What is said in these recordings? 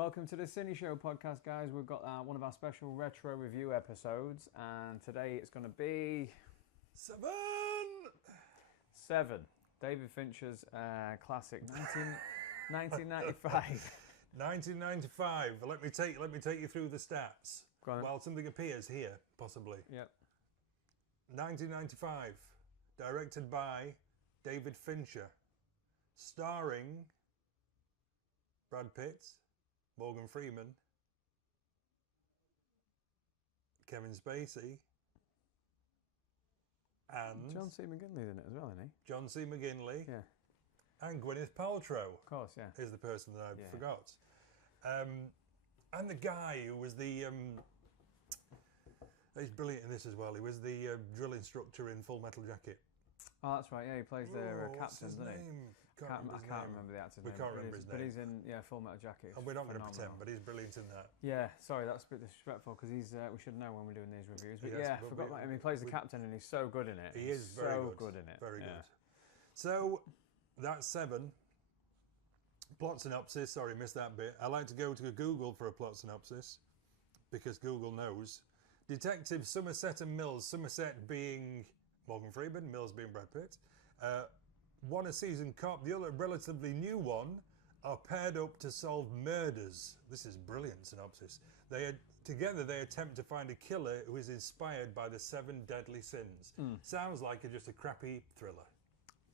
Welcome to the CineShow Podcast, guys. We've got one of our special retro review episodes, and today it's going to be... Seven. David Fincher's classic, 1995. 1995. Let me take you through the stats. Well, something appears here, possibly. Yep. 1995. Directed by David Fincher. Starring Brad Pitt, Morgan Freeman, Kevin Spacey, and... John C. McGinley's in it as well, isn't he? John C. McGinley. Yeah. And Gwyneth Paltrow. Of course, yeah. Is the person that I forgot. And the guy who was the... he's brilliant in this as well. He was the drill instructor in Full Metal Jacket. Oh, that's right, yeah. He plays the captain, doesn't he? I can't remember the actor's name. We can't remember his name. But he's in Full Metal Jacket. And we're not going to pretend, but he's brilliant in that. Yeah, sorry, that's a bit disrespectful because he's. We should know when we're doing these reviews. But I forgot about him. He plays the captain and he's so good in it. He is very good in it. Very good. So, that's 7. Plot synopsis. Sorry, missed that bit. I like to go to Google for a plot synopsis because Google knows. Detective Somerset and Mills. Somerset being Morgan Freeman, Mills being Brad Pitt. One a seasoned cop, the other a relatively new one, are paired up to solve murders. This is brilliant synopsis. Together they attempt to find a killer who is inspired by the 7 deadly sins. Sounds like just a crappy thriller.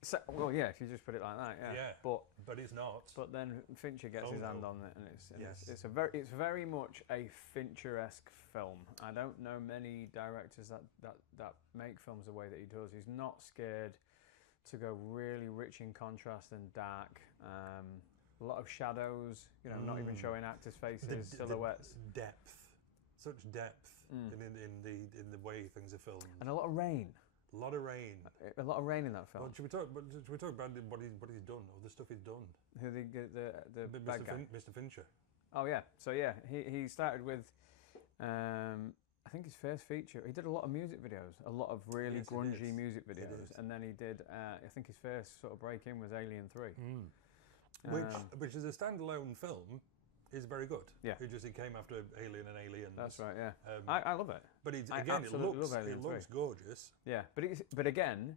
So, well, yeah, if you just put it like that, yeah. But it's not. But then Fincher gets his hand on it, and it's very much a Fincher-esque film. I don't know many directors that make films the way that he does. He's not scared to go really rich in contrast and dark. A lot of shadows, not even showing actors' faces, silhouettes. Such depth in the way things are filmed, and a lot of rain. A lot of rain. A lot of rain in that film. Well, should we talk about what he's done, or the stuff he's done? Who the bad guy? Mr. Fincher. Oh yeah. So yeah, he started with, I think his first feature. He did a lot of music videos, a lot of really grungy music videos, and then he did. I think his first sort of break in was Alien 3, which is a standalone film. Is very good. Yeah. He came after Alien and Aliens. That's right, yeah. I love it. But it looks gorgeous. Yeah, but again,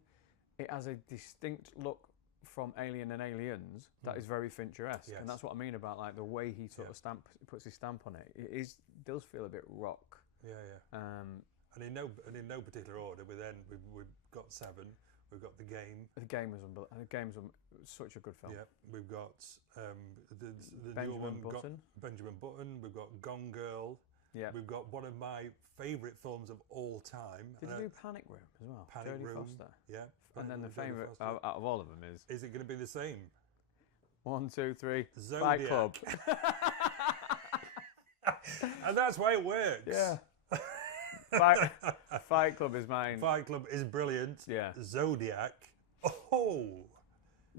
it has a distinct look from Alien and Aliens that is very Fincher-esque. Yes. And that's what I mean about like the way he sort of puts his stamp on it. It does feel a bit rock. Yeah. And in no particular order, we've got 7. We've got The Game. The Game was such a good film. Yeah, we've got the Benjamin Button. Benjamin Button. We've got Gone Girl. Yeah. We've got one of my favourite films of all time. Did you do Panic Room as well? Panic Jodie Room. Foster. Yeah. And then the favourite out of all of them is... Is it going to be the same? 1, 2, 3. Zodiac. Fight Club. And that's why it works. Yeah. Fight Club is mine. Fight Club is brilliant. Yeah. Zodiac. Oh.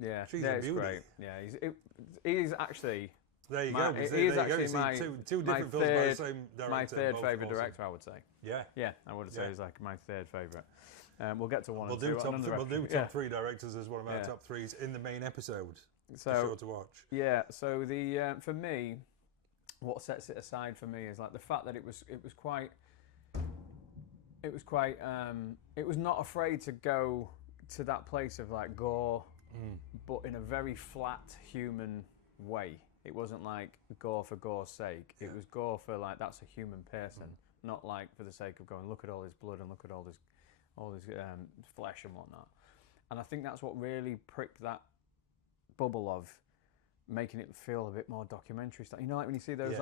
Yeah. She's a beauty. Great. Yeah. He's actually. There you go. He's actually two different films by the same director. My third favourite director, I would say. Yeah. Yeah, I would say he's like my third favourite. We'll get to 1 and 2. We'll do top 3 directors as one of our top 3s in the main episode. So sure to watch. Yeah. So the for me, what sets it aside for me is like the fact that it was not afraid to go to that place of like gore, but in a very flat human way. It wasn't like gore for gore's sake. It was gore for like, that's a human person, not like for the sake of going, look at all his blood and look at all this flesh and whatnot. And I think that's what really pricked that bubble of making it feel a bit more documentary stuff. Like when you see those it's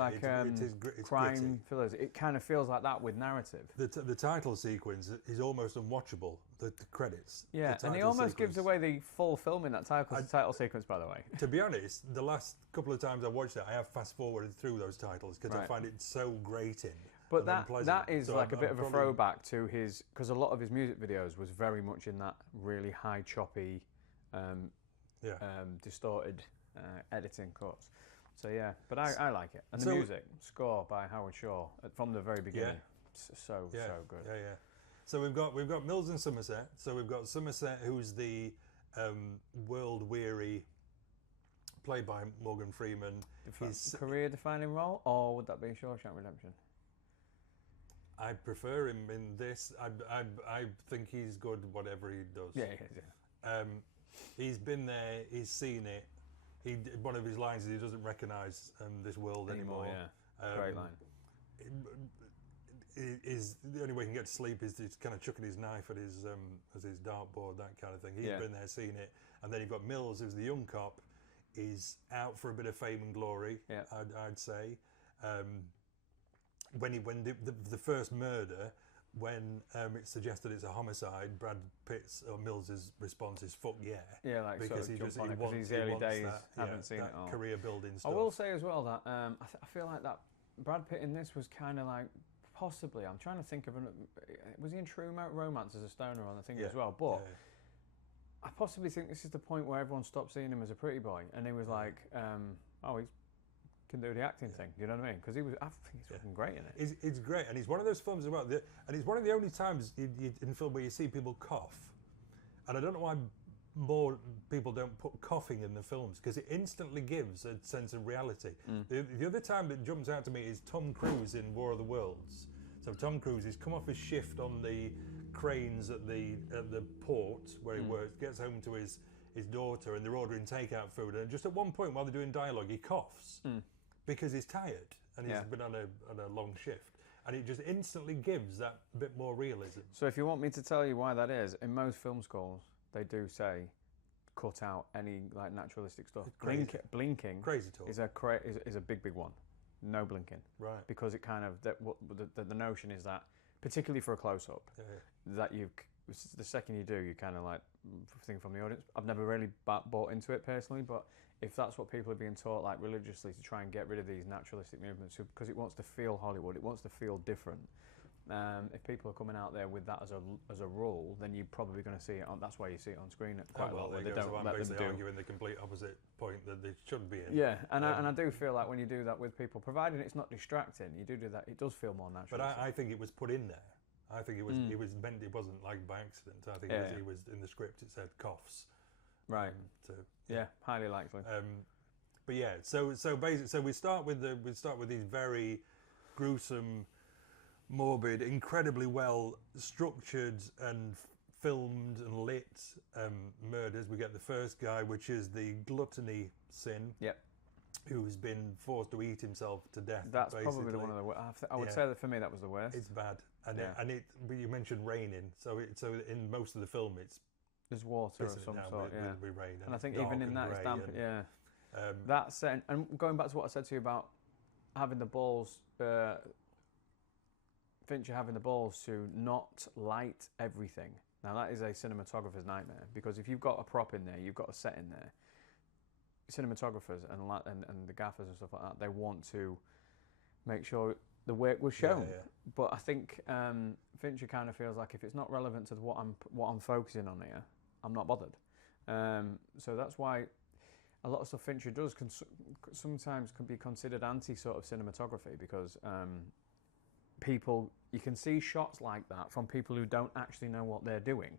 crime thrillers, it kind of feels like that with narrative. The title sequence is almost unwatchable. The credits. Yeah, and he almost gives away the full film in that title sequence, by the way. To be honest, the last couple of times I watched it, I have fast-forwarded through those titles because I find it so grating. But that is like a bit of a throwback to his... Because a lot of his music videos was very much in that really high, choppy, distorted... editing cuts. So yeah, but I like it. And the music, score by Howard Shore from the very beginning. So good. Yeah. So we've got Mills and Somerset. So we've got Somerset, who's the world-weary, played by Morgan Freeman. career-defining role, or would that be Shawshank Redemption? I prefer him in this. I think he's good whatever he does. Yeah, he is, yeah. He's been there. He's seen it. One of his lines is he doesn't recognise this world anymore. Yeah, great line. Is the only way he can get to sleep is he's kind of chucking his knife at his dartboard, that kind of thing. He's been there, seen it. And then you've got Mills, who's the young cop. He's out for a bit of fame and glory. Yeah. I'd say. When the first murder, when it's suggested it's a homicide, Brad Pitt's or Mills's response is "fuck yeah." Yeah, like because sort of he wants these early days. Haven't seen it all. Career building stuff. I will say as well that I feel like that Brad Pitt in this was kind of like possibly. I'm trying to think of was he in True Romance as a stoner on the thing as well? But I possibly think this is the point where everyone stopped seeing him as a pretty boy, and he was like, he can do the acting thing. You know what I mean? Because I think he's fucking great in it. It's great, and it's one of those films as well. And it's one of the only times in film where you see people cough, and I don't know why more people don't put coughing in the films, because it instantly gives a sense of reality. The other time that jumps out to me is Tom Cruise in War of the Worlds. So Tom Cruise has come off his shift on the cranes at the port where he works, gets home to his daughter, and they're ordering takeout food, and just at one point while they're doing dialogue he coughs because he's tired and he's been on a long shift, and it just instantly gives that bit more realism. So if you want me to tell you why that is, in most film schools they do say cut out any like naturalistic stuff. Blinking crazy talk is a big one. No blinking, right? Because it kind of the notion is that, particularly for a close-up, that the second you do, you kind of like think from the audience. I've never really bought into it personally, but if that's what people are being taught like religiously to try and get rid of these naturalistic movements, because it wants to feel Hollywood, it wants to feel different. If people are coming out there with that as a rule, then you're probably going to see it on. That's why you see it on screen quite a lot. Where they don't let them do. Arguing the complete opposite point that they shouldn't be in. Yeah, and I do feel like when you do that with people, providing it's not distracting, you do that. It does feel more natural. But I think it was put in there. I think it was meant. It wasn't like by accident. I think it was in the script. It said coughs. Right. Highly likely. But yeah, so basically, so we start with these very gruesome, morbid, incredibly well structured and filmed and lit murders. We get the first guy, which is the gluttony sin. Yep. Who's been forced to eat himself to death. That's basically. Probably one of the worst. I would say that for me that was the worst. It's bad, but you mentioned raining. So in most of the film, there's water of some sort. With rain, and I think even in that, it's damp. That set, and going back to what I said to you about having the balls. Fincher having the balls to not light everything. Now that is a cinematographer's nightmare, because if you've got a prop in there, you've got a set in there. Cinematographers and the gaffers and stuff like that, they want to make sure the work was shown. But I think Fincher kind of feels like if it's not relevant to what I'm focusing on here, I'm not bothered. So that's why a lot of stuff Fincher does sometimes can be considered anti sort of cinematography, because you can see shots like that from people who don't actually know what they're doing,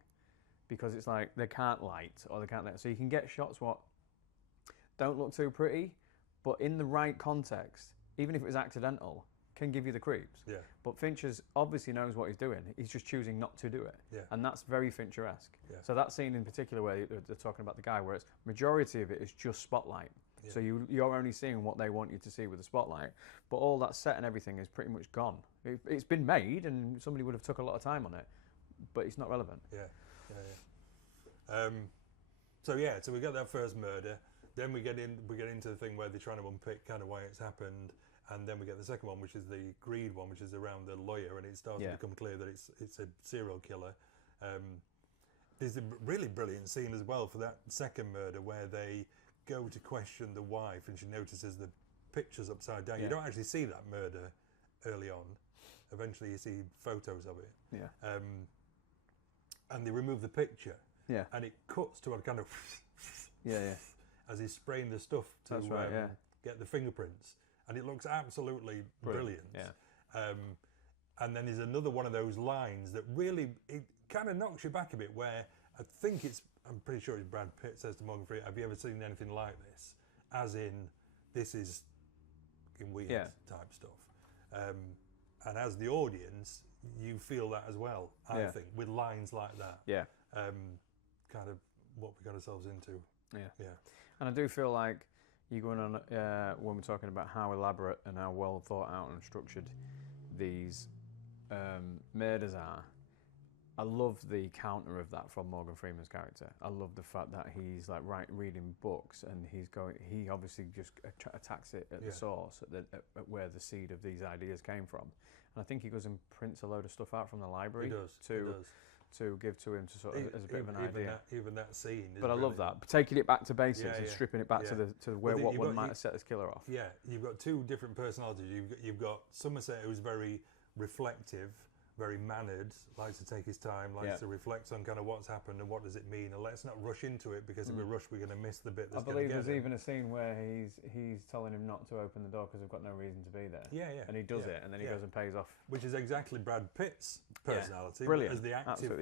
because it's like they can't light or they can't light. So you can get shots what don't look too pretty, but in the right context, even if it was accidental, can give you the creeps. Yeah. But Fincher's obviously knows what he's doing. He's just choosing not to do it. Yeah. And that's very Fincher-esque. Yeah. So that scene in particular where they're talking about the guy, where it's majority of it is just spotlight. Yeah. So you're only seeing what they want you to see with the spotlight, but all that set and everything is pretty much gone. It's been made, and somebody would have took a lot of time on it, but it's not relevant. So we got that first murder. Then we get into the thing where they're trying to unpick kind of why it's happened, and then we get the second one, which is the greed one, which is around the lawyer, and it starts to become clear that it's a serial killer. There's a really brilliant scene as well for that second murder where they go to question the wife, and she notices the pictures upside down. You don't actually see that murder early on. Eventually, you see photos of it. Yeah. And they remove the picture. Yeah. And it cuts to a kind of. As he's spraying the stuff to get the fingerprints, and it looks absolutely brilliant. Yeah. And then there's another one of those lines that really it kind of knocks you back a bit. Where I'm pretty sure it's Brad Pitt says to Morgan Freeman, "Have you ever seen anything like this?" As in, this is fucking weird type stuff. And as the audience, you feel that as well, I think, with lines like that. Yeah. Kind of what we got ourselves into. Yeah. And I do feel like you're going on, when we're talking about how elaborate and how well thought out and structured these murders are, I love the counter of that from Morgan Freeman's character. I love the fact that he's like reading books, and he obviously just attacks it at the source, at where the seed of these ideas came from. And I think he goes and prints a load of stuff out from the library He does. to give to him to sort of as a bit of an idea. Even that scene. But I love that, taking it back to basics and stripping it back to where what one might have set this killer off. Yeah, you've got two different personalities. You've got Somerset, who's very reflective, very mannered, likes to take his time, likes to reflect on kind of what's happened and what does it mean, and let's not rush into it, because if we rush, we're going to miss the bit that's going to get I believe there's even a scene where he's telling him not to open the door because they've got no reason to be there. Yeah. And he does it, and then he goes and pays off. Which is exactly Brad Pitt's personality. Brilliant. As the active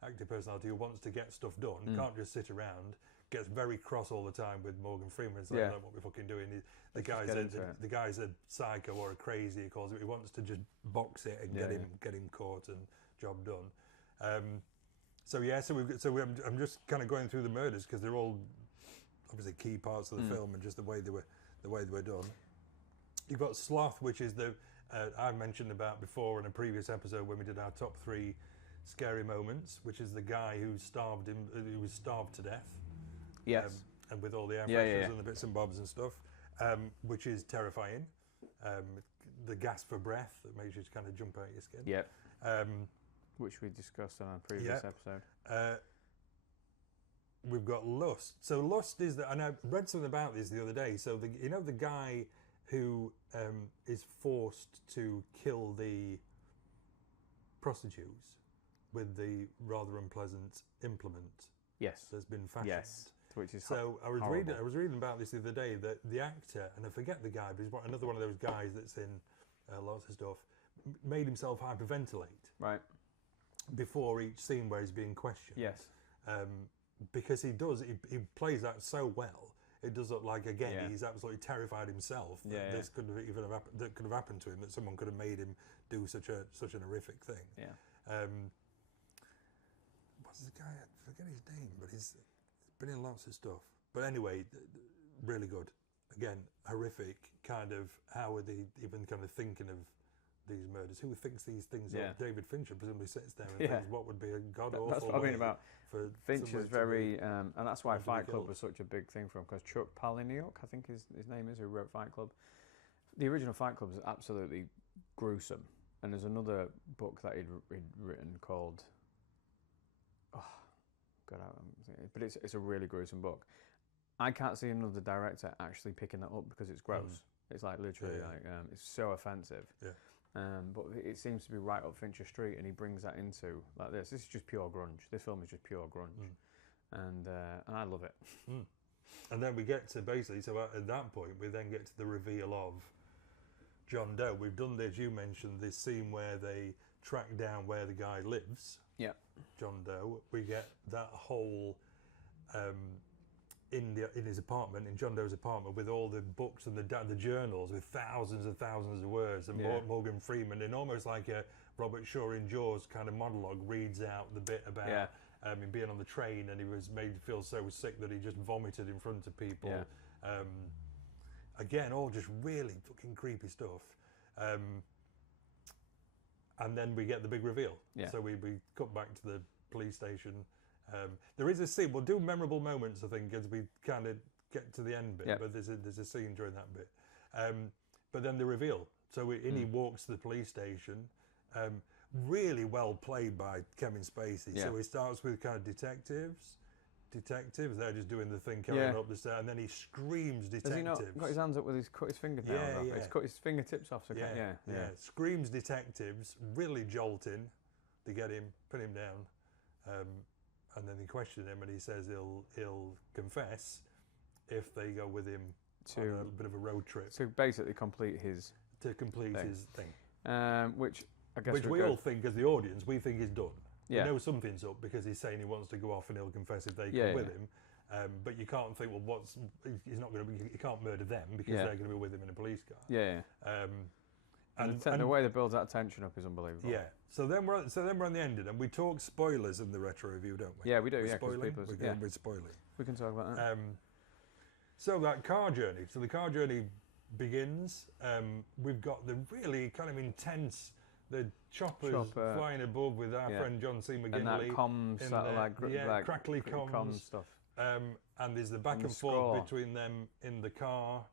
Active personality who wants to get stuff done, can't just sit around, gets very cross all the time with Morgan Freeman. It's like, what we're fucking doing. The guy's a psycho or a crazy, he calls it. He wants to just box it and get him caught and job done. I'm just kind of going through the murders because they're all obviously key parts of the film and just the way they were done. You've got Sloth, which is the I mentioned about before in a previous episode when we did our top 3 scary moments, which is the guy who was starved to death. Yes. And with all the air fresheners and the bits and bobs and stuff, which is terrifying. The gasp for breath that makes you kind of jump out your skin. Yep. Which we discussed on our previous episode. We've got Lust. So Lust is and I read something about this the other day. So the guy who is forced to kill the prostitutes with the rather unpleasant implement. Yes. That's been fashioned. Yes. Which is so I was reading about this the other day, that the actor, and I forget the guy, but he's another one of those guys that's in lots of stuff, made himself hyperventilate. Right. Before each scene where he's being questioned. Yes. Because he plays that so well. It does look like he's absolutely terrified himself that this could have happened to him, that someone could have made him do such an horrific thing. Yeah. What's the guy? I forget his name, but he's been in lots of stuff. But anyway, really good. Again, horrific. Kind of, how are they even kind of thinking of these murders? Who thinks these things up? David Fincher presumably sits there and thinks what would be a god-awful That's what I mean about for Fincher's very... and that's why Fight Club was such a big thing for him, because Chuck Palahniuk, I think his name is, who wrote Fight Club. The original Fight Club is absolutely gruesome. And there's another book that he'd written called... but it's a really gruesome book. I can't see another director actually picking that up because it's gross. It's like literally it's so offensive. Yeah. But it seems to be right up Fincher Street, and he brings that into like this. This is just pure grunge. This film is just pure grunge, and I love it. And then we get to basically, so at that point we then get to the reveal of John Doe. We've done this. You mentioned this scene where they track down where the guy lives. Yeah. John Doe. We get that whole in his apartment, in John Doe's apartment, with all the books and the journals with thousands and thousands of words, and Morgan Freeman, in almost like a Robert Shaw in Jaws kind of monologue, reads out the bit about him being on the train, and he was made to feel so sick that he just vomited in front of people. Again, all just really fucking creepy stuff. And then we get the big reveal. So we cut back to the police station. There is a scene. We'll do memorable moments, I think, as we kind of get to the end bit. But there's a scene during that bit. But then the reveal. So he walks to the police station. Really well played by Kevin Spacey. So he starts with kind of detectives. They're just doing the thing, carrying up the stairs, and then he screams detectives. Has he not got his hands up with his cut his fingernails off? He's cut his fingertips off. So Screams detectives, really jolting. They get him, put him down, and then they question him, and he says he'll confess if they go with him on a bit of a road trip. To basically complete his thing. Which I guess we all think, as the audience, we think is done. Yeah. We know something's up because he's saying he wants to go off and he'll confess if they come with him. But you can't think, well, he's not going to be, you can't murder them because they're going to be with him in a police car. Yeah. And the way they build that tension up is unbelievable. Yeah. So then we're on the ending, and we talk spoilers in the retro review, don't we? Yeah, we do. We're Yeah, spoiling. We're spoiling. We can talk about that. So that car journey. So the car journey begins. We've got the really kind of intense. The choppers flying above with our friend John C. McGinley. And that comms, like crackly comms stuff. And there's the back and forth between them in the car.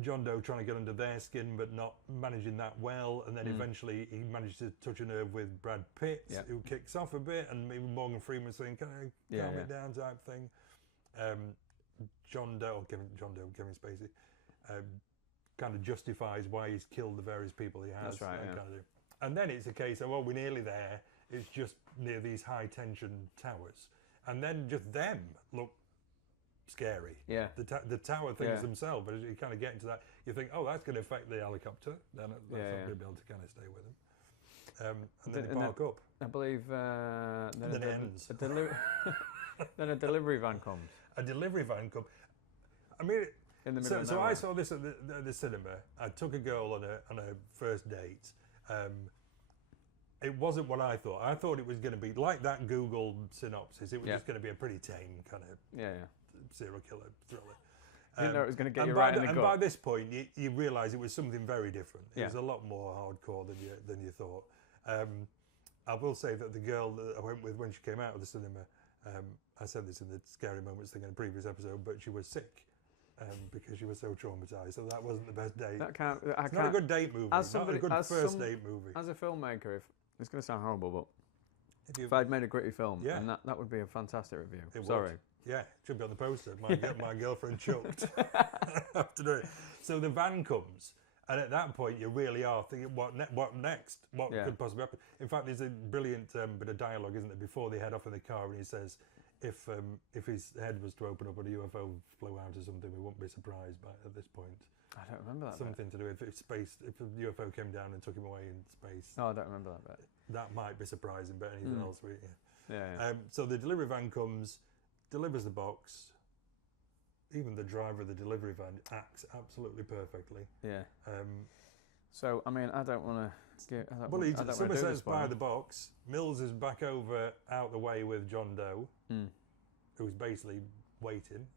John Doe trying to get under their skin, but not managing that well. And then eventually he manages to touch a nerve with Brad Pitt, who kicks off a bit. And maybe Morgan Freeman saying, "Can I calm it down?" type thing. Kevin Spacey, kind of justifies why he's killed the various people he has. That's right. Kind of thing. And then it's a case of, we're nearly there. It's just near these high tension towers, and then just them look scary. Yeah. The tower things themselves, but as you kind of get into that, you think, that's going to affect the helicopter. Then that's not going to be able to kind of stay with them. And then they park up. I believe. Then it ends. Then a delivery van comes. A delivery van comes. I mean, in the middle of so nowhere. I saw this at the cinema. I took a girl on a first date. It wasn't what I thought. I thought it was going to be like that Google synopsis. It was just going to be a pretty tame kind of serial killer thriller. Didn't know it was going to get you right in the gut. And by this point, you realise it was something very different. It was a lot more hardcore than you thought. I will say that the girl that I went with when she came out of the cinema, I said this in the scary moments thing in a previous episode, but she was sick because she was so traumatised. So that wasn't the best date. It's not a good date movie. Not a good first date movie. As a filmmaker, it's going to sound horrible, but if I'd made a gritty film, and that would be a fantastic review. Sorry. Yeah, it should be on the poster. My girlfriend choked after doing it. So the van comes, and at that point you really are thinking, what next? What could possibly happen? In fact, there's a brilliant bit of dialogue, isn't there, before they head off in the car, and he says, if his head was to open up and a UFO flew out or something, we wouldn't be surprised at this point. I don't remember that Something to do with if a UFO came down and took him away in space. Oh, I don't remember that bit. That might be surprising, but anything else, Yeah. So the delivery van comes, delivers the box. Even the driver of the delivery van acts absolutely perfectly. Yeah. So I mean, I don't want to. Somerset's by the box. Mills is back over out the way with John Doe, who's basically waiting.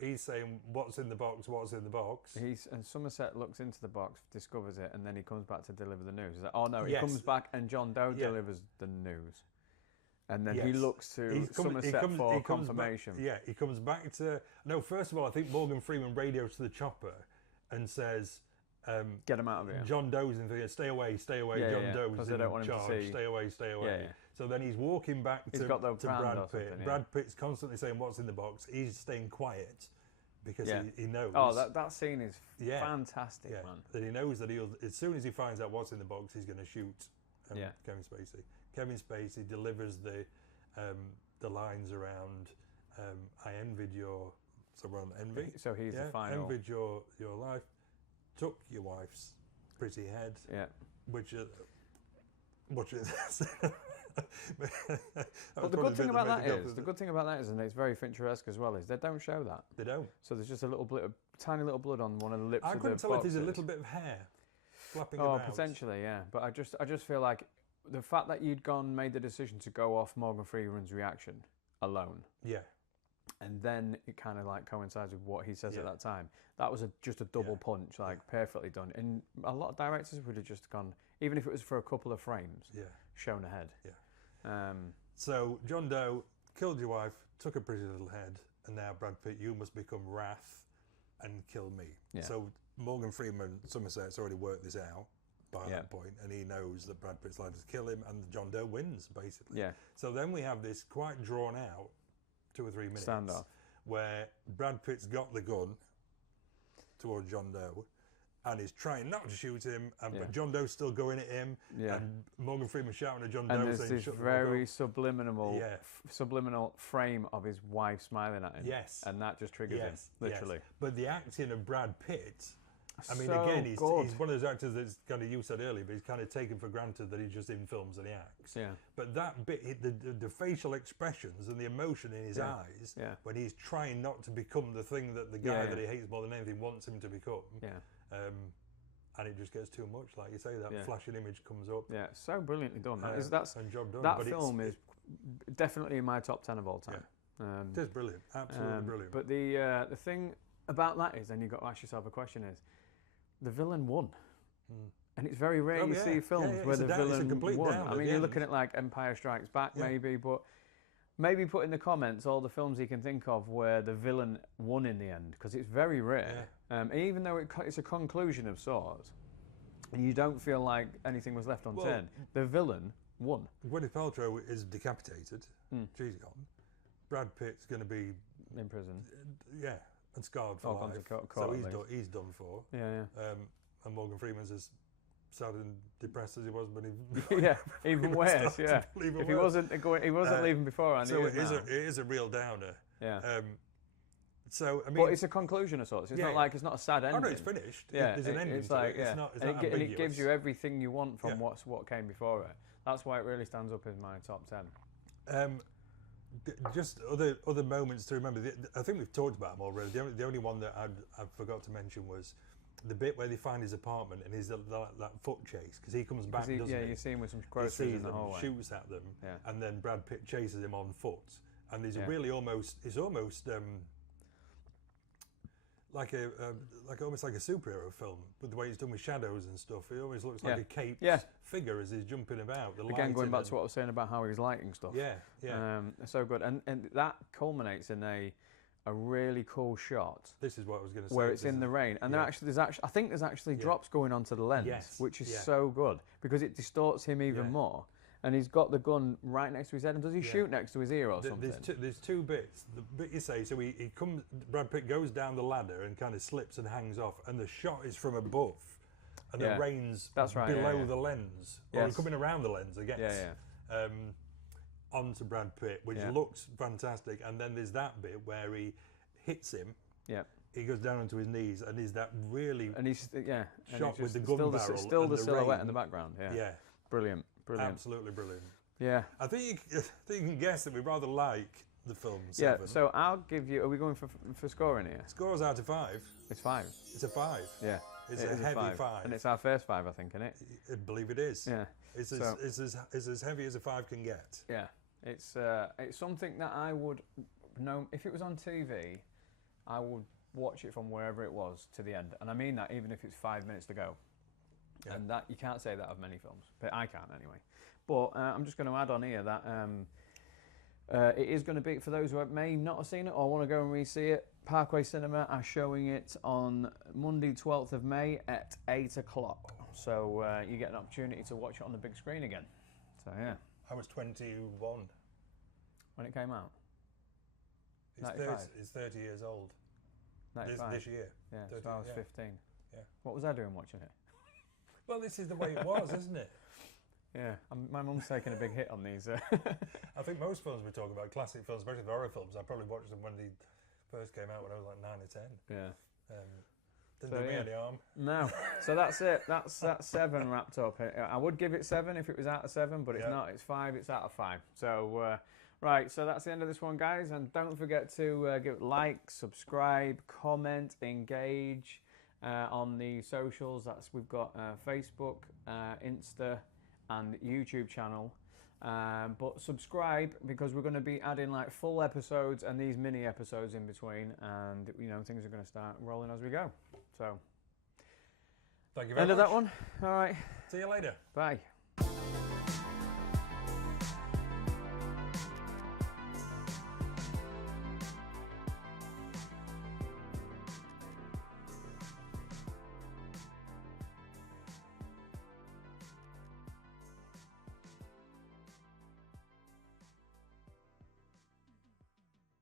He's saying, "What's in the box? What's in the box?" And Somerset looks into the box, discovers it, and then he comes back to deliver the news. He comes back and John Doe delivers the news. And then he looks to Somerset for confirmation. He comes back to... No, first of all, I think Morgan Freeman radios to the chopper and says... get him out of here. John Doe's in there. Stay away. John Doe's in charge. Stay away. Yeah. So then he's walking back to Brad Pitt. Yeah. Brad Pitt's constantly saying, "What's in the box?" He's staying quiet because he knows. Oh, that scene is fantastic, man. That he knows that as soon as he finds out what's in the box, he's going to shoot Kevin Spacey. Kevin Spacey delivers the lines around, "I envied your..." So we're on envy. So he's the final. Envied your life, took your wife's pretty head. Yeah. Which is... But the good thing about that is, and it's very Fincheresque as well, is they don't show that. They don't. So there's just a tiny little blood on one of the lips of the boxes. I couldn't tell if there's a little bit of hair flapping about. Oh, potentially, yeah. But I just feel like the fact that you'd made the decision to go off Morgan Freeman's reaction alone. Yeah. And then it kind of like coincides with what he says at that time. That was just a double punch, perfectly done. And a lot of directors would have just gone, even if it was for a couple of frames, shown ahead. Yeah. So John Doe killed your wife, took a pretty little head, and now Brad Pitt, you must become Wrath and kill me. Yeah. So Morgan Freeman, Somerset's already worked this out by that point, and he knows that Brad Pitt's likely to kill him, and John Doe wins, basically. Yeah. So then we have this quite drawn out 2 or 3 minutes standoff where Brad Pitt's got the gun towards John Doe and he's trying not to shoot him, but John Doe's still going at him, and Morgan Freeman shouting at John Doe, and there's saying, this very subliminal frame of his wife smiling at him. Yes. And that just triggers him, literally. Yes. But the acting of Brad Pitt I mean, So again, he's good. one of those actors that's kind of, you said earlier, but he's kind of taken for granted that he's just in films and he acts. Yeah. But that bit, the facial expressions and the emotion in his eyes, when he's trying not to become the thing that the guy that he hates more than anything wants him to become. Yeah. And it just gets too much, like you say, that flashing image comes up. Yeah, so brilliantly done. That's and job done. That film is definitely in my top 10 of all time. Yeah. It is brilliant, absolutely brilliant. But the thing about that is, then you've got to ask yourself a question: is the villain won? And it's very rare you see films where the villain won. I mean, you're looking at like Empire Strikes Back, maybe, but maybe put in the comments all the films you can think of where the villain won in the end, because it's very rare. Even though it's a conclusion of sorts, and you don't feel like anything was left unturned, the villain won. Gwyneth Paltrow is decapitated. She's gone. Brad Pitt's going to be in prison. And scarred for life. So he's done for. And Morgan Freeman's as sad and depressed as he was when he even worse. If he wasn't leaving beforehand. So it is a real downer. So I mean, but it's a conclusion of sorts. It's not like it's not a sad ending. Oh no, it's finished. There's an ending. It's like it's not and it gives you everything you want from what came before it. That's why it really stands up in my top 10. Just other moments to remember. I think we've talked about them already. The only one that I forgot to mention was the bit where they find his apartment and he's that foot chase, because he comes back, doesn't he? You see him with some groceries in the hallway. Shoots at them, and then Brad Pitt chases him on foot, and there's really almost almost like a superhero film, but the way it's done with shadows and stuff, it always looks like a caped figure as he's jumping about. Again, going back to what I was saying about how he's lighting stuff. So good, and that culminates in a really cool shot. This is what I was going to say. Where it's in the rain, and I think there's actually drops going onto the lens, which is so good because it distorts him even more. And he's got the gun right next to his head. And does he shoot next to his ear or something? There's two bits. The bit you say, so he comes. Brad Pitt goes down the ladder and kind of slips and hangs off, and the shot is from above, and the rain's below the lens, or coming around the lens, I guess. Onto Brad Pitt, which looks fantastic. And then there's that bit where he hits him. He goes down onto his knees, and he's that really shot with the gun barrel. Still the silhouette in the background. Brilliant. Absolutely brilliant. Yeah. I think you can guess that we rather like the film 7. Yeah, so I'll give you... Are we going for scoring here? Scores out of 5. It's 5. It's a 5. Yeah. It's a heavy 5. And it's our first 5, I think, isn't it? I believe it is. Yeah. It's as heavy as a 5 can get. Yeah. It's something that I would know... If it was on TV, I would watch it from wherever it was to the end. And I mean that even if it's 5 minutes to go. Yeah. And that you can't say that of many films, but I can't anyway. But I'm just going to add on here that it is going to be, for those who may not have seen it or want to go and re-see it, Parkway Cinema are showing it on Monday 12th of May at 8 o'clock. So you get an opportunity to watch it on the big screen again. So yeah. I was 21. When it came out? It's 30 years old. This year. Yeah, so I was 15. Yeah. What was I doing watching it? Well, this is the way it was, isn't it? Yeah, my mum's taking a big hit on these. I think most films we talk about, classic films, especially the horror films, I probably watched them when they first came out when I was like 9 or 10. Yeah. Didn't do me any harm. No. So that's it. That's 7 wrapped up. I would give it 7 if it was out of 7, but it's not. It's 5. It's out of 5. So, right. So that's the end of this one, guys. And don't forget to give like, subscribe, comment, engage. On the socials, we've got Facebook, Insta, and YouTube channel. But subscribe, because we're going to be adding like full episodes and these mini episodes in between, and things are going to start rolling as we go. So, thank you very much. End of that one. All right. See you later. Bye.